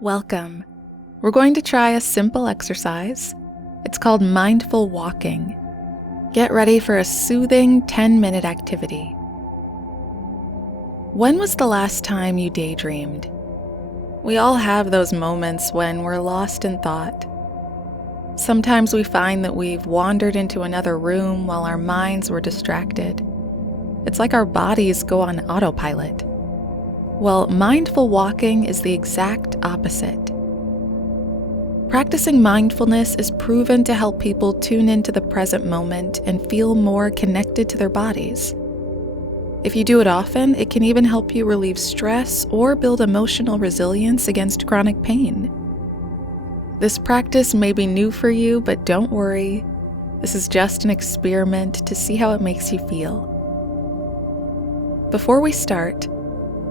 Welcome. We're going to try a simple exercise. It's called mindful walking. Get ready for a soothing 10-minute activity. When was the last time you daydreamed? We all have those moments when we're lost in thought. Sometimes we find that we've wandered into another room while our minds were distracted. It's like our bodies go on autopilot. Well, mindful walking is the exact opposite. Practicing mindfulness is proven to help people tune into the present moment and feel more connected to their bodies. If you do it often, it can even help you relieve stress or build emotional resilience against chronic pain. This practice may be new for you, but don't worry. This is just an experiment to see how it makes you feel. Before we start,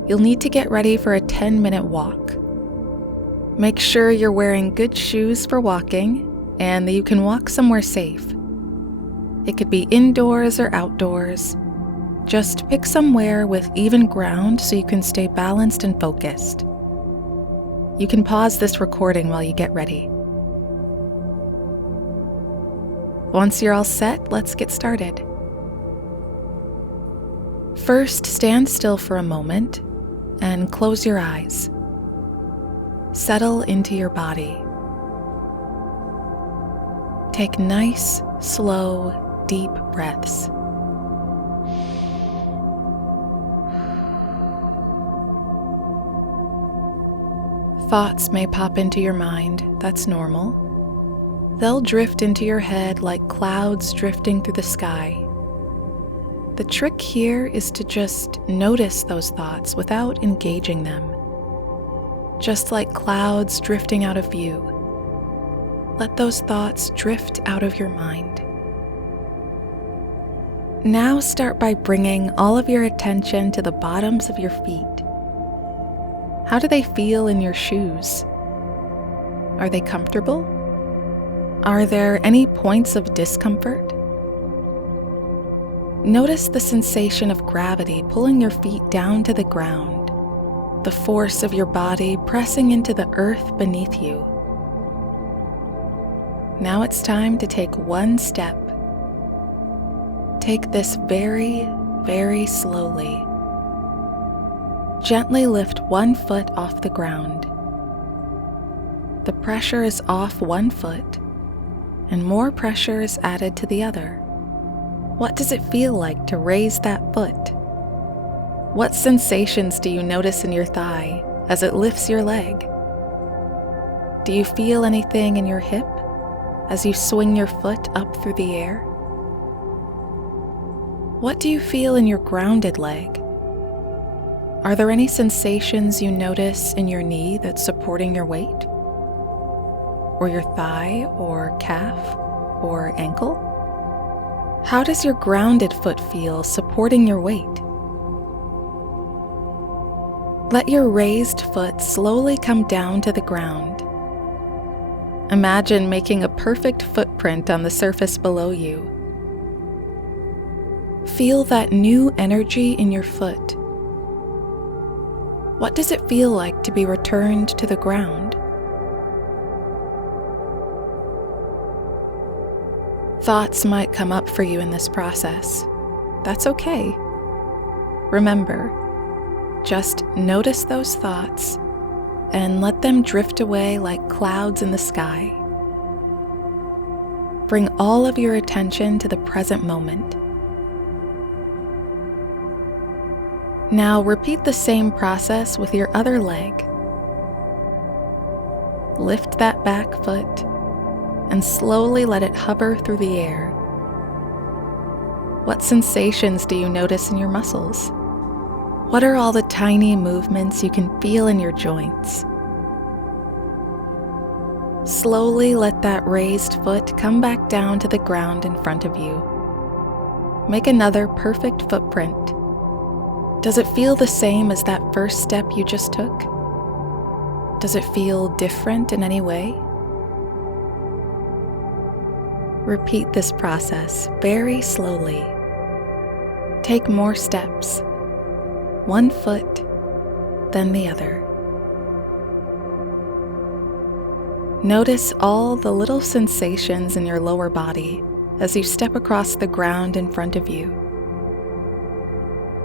you'll need to get ready for a 10-minute walk. Make sure you're wearing good shoes for walking and that you can walk somewhere safe. It could be indoors or outdoors. Just pick somewhere with even ground so you can stay balanced and focused. You can pause this recording while you get ready. Once you're all set, let's get started. First, stand still for a moment and close your eyes. Settle into your body. Take nice, slow, deep breaths. Thoughts may pop into your mind, that's normal. They'll drift into your head like clouds drifting through the sky. The trick here is to just notice those thoughts without engaging them. Just like clouds drifting out of view. Let those thoughts drift out of your mind. Now start by bringing all of your attention to the bottoms of your feet. How do they feel in your shoes? Are they comfortable? Are there any points of discomfort? Notice the sensation of gravity pulling your feet down to the ground, the force of your body pressing into the earth beneath you. Now it's time to take one step. Take this very, very slowly. Gently lift one foot off the ground. The pressure is off one foot, and more pressure is added to the other. What does it feel like to raise that foot? What sensations do you notice in your thigh as it lifts your leg? Do you feel anything in your hip as you swing your foot up through the air? What do you feel in your grounded leg? Are there any sensations you notice in your knee that's supporting your weight? Or your thigh, or calf, or ankle? How does your grounded foot feel supporting your weight? Let your raised foot slowly come down to the ground. Imagine making a perfect footprint on the surface below you. Feel that new energy in your foot. What does it feel like to be returned to the ground? Thoughts might come up for you in this process. That's okay. Remember, just notice those thoughts and let them drift away like clouds in the sky. Bring all of your attention to the present moment. Now repeat the same process with your other leg. Lift that back foot and slowly let it hover through the air. What sensations do you notice in your muscles? What are all the tiny movements you can feel in your joints? Slowly let that raised foot come back down to the ground in front of you. Make another perfect footprint. Does it feel the same as that first step you just took? Does it feel different in any way? Repeat this process very slowly. Take more steps, one foot, then the other. Notice all the little sensations in your lower body as you step across the ground in front of you.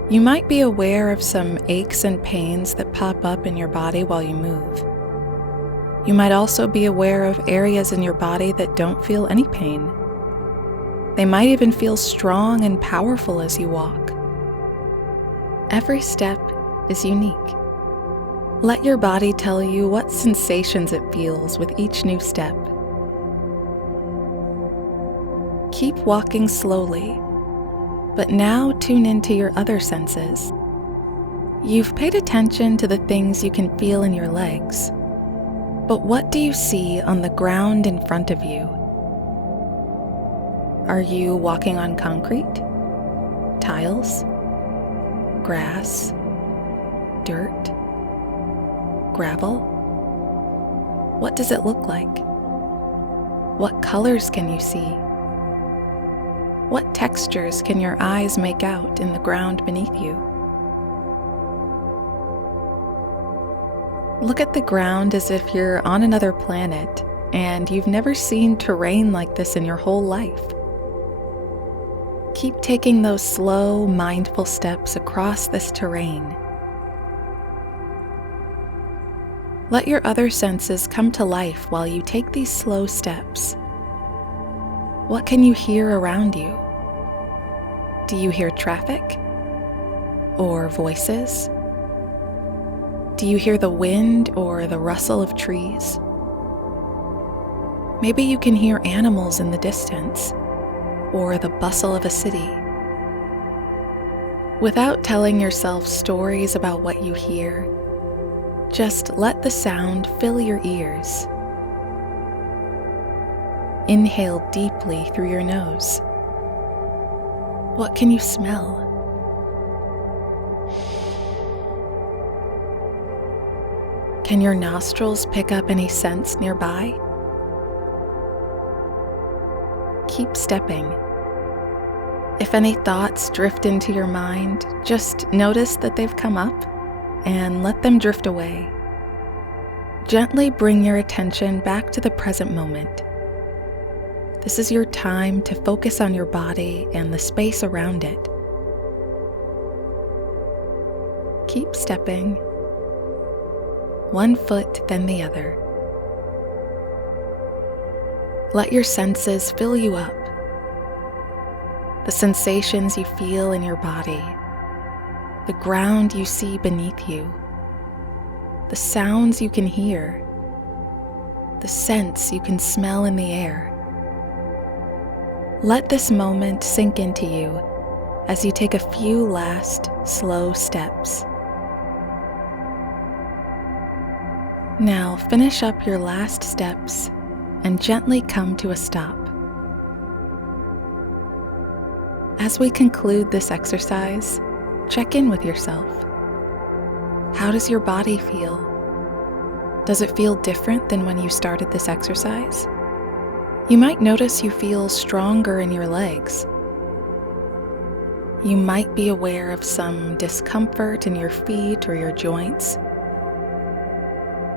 You might be aware of some aches and pains that pop up in your body while you move. You might also be aware of areas in your body that don't feel any pain. They might even feel strong and powerful as you walk. Every step is unique. Let your body tell you what sensations it feels with each new step. Keep walking slowly, but now tune into your other senses. You've paid attention to the things you can feel in your legs, but what do you see on the ground in front of you? Are you walking on concrete, tiles, grass, dirt, gravel? What does it look like? What colors can you see? What textures can your eyes make out in the ground beneath you? Look at the ground as if you're on another planet and you've never seen terrain like this in your whole life. Keep taking those slow, mindful steps across this terrain. Let your other senses come to life while you take these slow steps. What can you hear around you? Do you hear traffic? Or voices? Do you hear the wind or the rustle of trees? Maybe you can hear animals in the distance, or the bustle of a city. Without telling yourself stories about what you hear, just let the sound fill your ears. Inhale deeply through your nose. What can you smell? Can your nostrils pick up any scents nearby? Keep stepping. If any thoughts drift into your mind, just notice that they've come up and let them drift away. Gently bring your attention back to the present moment. This is your time to focus on your body and the space around it. Keep stepping, one foot then the other. Let your senses fill you up. The sensations you feel in your body, the ground you see beneath you, the sounds you can hear, the scents you can smell in the air. Let this moment sink into you as you take a few last slow steps. Now finish up your last steps and gently come to a stop. As we conclude this exercise, check in with yourself. How does your body feel? Does it feel different than when you started this exercise? You might notice you feel stronger in your legs. You might be aware of some discomfort in your feet or your joints.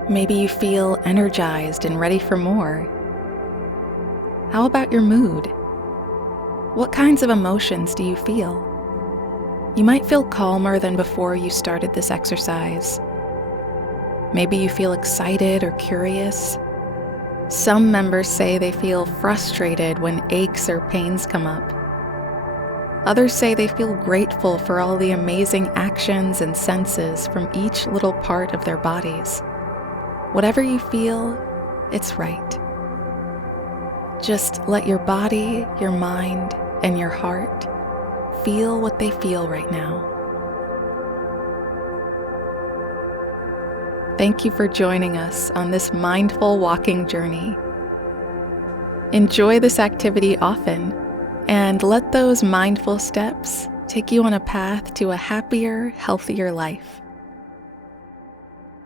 Maybe you feel energized and ready for more. How about your mood? What kinds of emotions do you feel? You might feel calmer than before you started this exercise. Maybe you feel excited or curious. Some members say they feel frustrated when aches or pains come up. Others say they feel grateful for all the amazing actions and senses from each little part of their bodies. Whatever you feel, it's right. Just let your body, your mind, and your heart feel what they feel right now. Thank you for joining us on this mindful walking journey. Enjoy this activity often, and let those mindful steps take you on a path to a happier, healthier life.